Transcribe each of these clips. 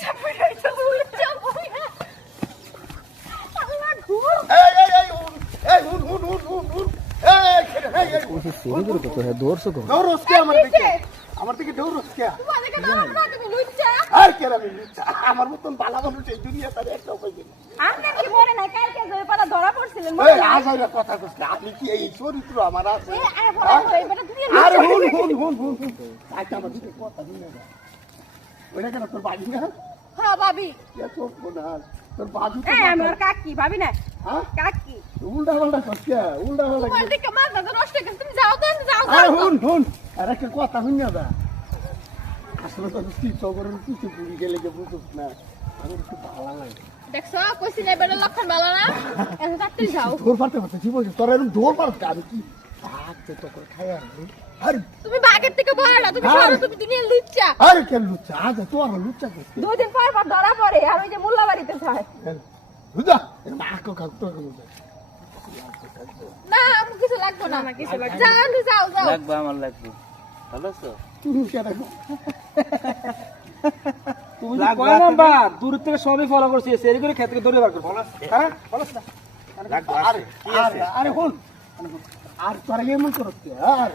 লুচ্চা পড়াই তো লুচ্চা পড়া আল্লাহ ঘুর এই হুন এই চুরি করে তো হ্যাঁ দৌড়ছো তো দৌড়স কে আমার দিকে দৌড়স কে তোমাদেরকে দাঁড়াবো না তুমি লুচ্চা আর কে আমি লুচ্চা আমার মতন বালা মানুষ এই দুনিয়া তার একটা উপায় নেই আপনি কি বলে না কালকে যে পারা ধরা পড়ছিলেন এই আজাইরা কথা কইছ আপনি কি এই চরিত্র আমার আছে আরে বলা হই বেটা তুমি আরে হুন আচ্ছা আমার দিকে কথা দিন না ওটা কেন তোর বাড়ি না হ্যাঁ ভাবি কে তোর বোনার তোর বাজু তো এই আমার কাকি ভাবি না হ্যাঁ কাকি উল্টা পাল্টা করছে উল্টা পাল্টা তোমার দিকে মাথা তো নষ্ট করে তুমি যাও তো যাও আরে হুন আরে একটা কথা শুন না দা আসলে তো তুই চগরের কিছু পুরি গেলে যে বুঝছ না আমি একটু ভালো লাগে দেখছো কইছি না বেটা লক্ষণ ভালো না এখন তাড়াতাড়ি যাও দৌড় পারতে কি বলছিস তোর এরকম দৌড় পারতে আমি কি ভাগতে তো করে খাই আরে তুমি বাগের থেকে বড় না তুমি সরো তুমি দুনিয়া লুচ্চা আরে কেন লুচ্চা আজ তো আর লুচ্চা করছিস দুই দিন পর পর ধরা পড়ে আর ওই যে মোল্লা বাড়িতে যায় বুঝা না আকো কাকতো না আমি কিছু লাগবে না আমার কিছু লাগবে যাও যাও লাগবে আমার লাগবে ভালো আছো তুমি কেন তুমি যে কয় নাম্বার দূর থেকে সবই ফলো করছিস সেরি করে ক্ষেত্রে ধরে বার করছিস হ্যাঁ বলছ না আরে আরে হল আর তোরা এমন করতে আর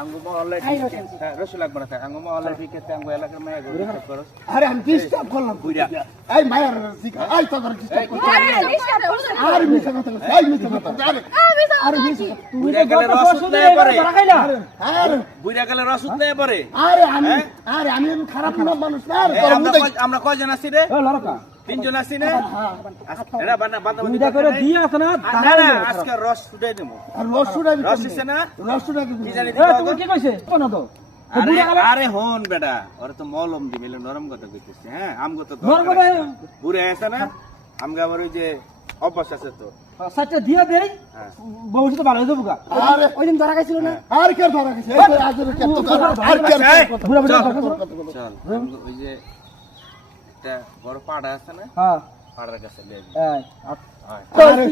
আঙ্গু মহল্লা রসু লাগবে না আঙ্গু মহল্লা ঠিক আছে আঙ্গু এলাকার মায়া ঘুরে করো আরে আমি ডিস্টার্ব করলাম বুইরা এই মায়ের শিখা এই তো করে ডিস্টার্ব করছিস আরে ডিস্টার্ব করছ আরে মিছা কথা এই মিছা কথা আরে আমি যাও আরে মিছা তুমি বুইরা তো গেলে গত রস বছর উঠলে ধরে পরে। ধরা খাইলা আরে বুইরা গেলে রস উঠলে পরে আরে আমি খারাপ না মানুষ না আর এই, তোর মুদে আমরা কয়জন আছি রে ও লড়কা তিনজন আছি না এরা বান্দা তুমি দা করে দিয়ে আছে না না না আজকে রস ফুটাই দেবো আর রসুটা দিবি রস দিছে না রসুটা দিবি কি জানি এ তুমি কি কইছে কোন তো আরে আরে হন বেটা ওরে তো মলম দি মিলে নরম কথা কইতেছে হ্যাঁ আমগো তো নরম কথা? ঘুরে আছে না আমগো আবার ওই যে অভ্যাস আছে তো সাচ্চা দিয়ে দেই ভবিষ্যৎ ভালো হয়ে যাবো গা আরে ওই দিন ধরা খাইছিল না আর কে ধরা গেছে এই তো আজরে কে তো ধরা আর কে এই, বুড়া বুড়া চল, কথা চল আমগো ওই যে একটা বড় পাড়া আছে না হ্যাঁ পাড়ার কাছে লিয়ে যাই এই আরে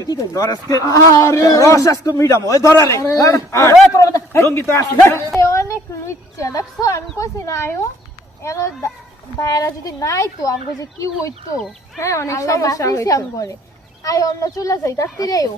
রসকে আরে রস আজকে মিডাম ওই ধরা রে এ তোর লঙ্গি তো আছে অনেক লুচ্চা দেখছো আমি কইছি না আয়ো এলো বাইরা যদি নাই তো আমগো যে কি হইতো হ্যাঁ অনেক সমস্যা হইতো আমগরে আয় অন্য চলে যাই তাড়াতাড়ি আয়ো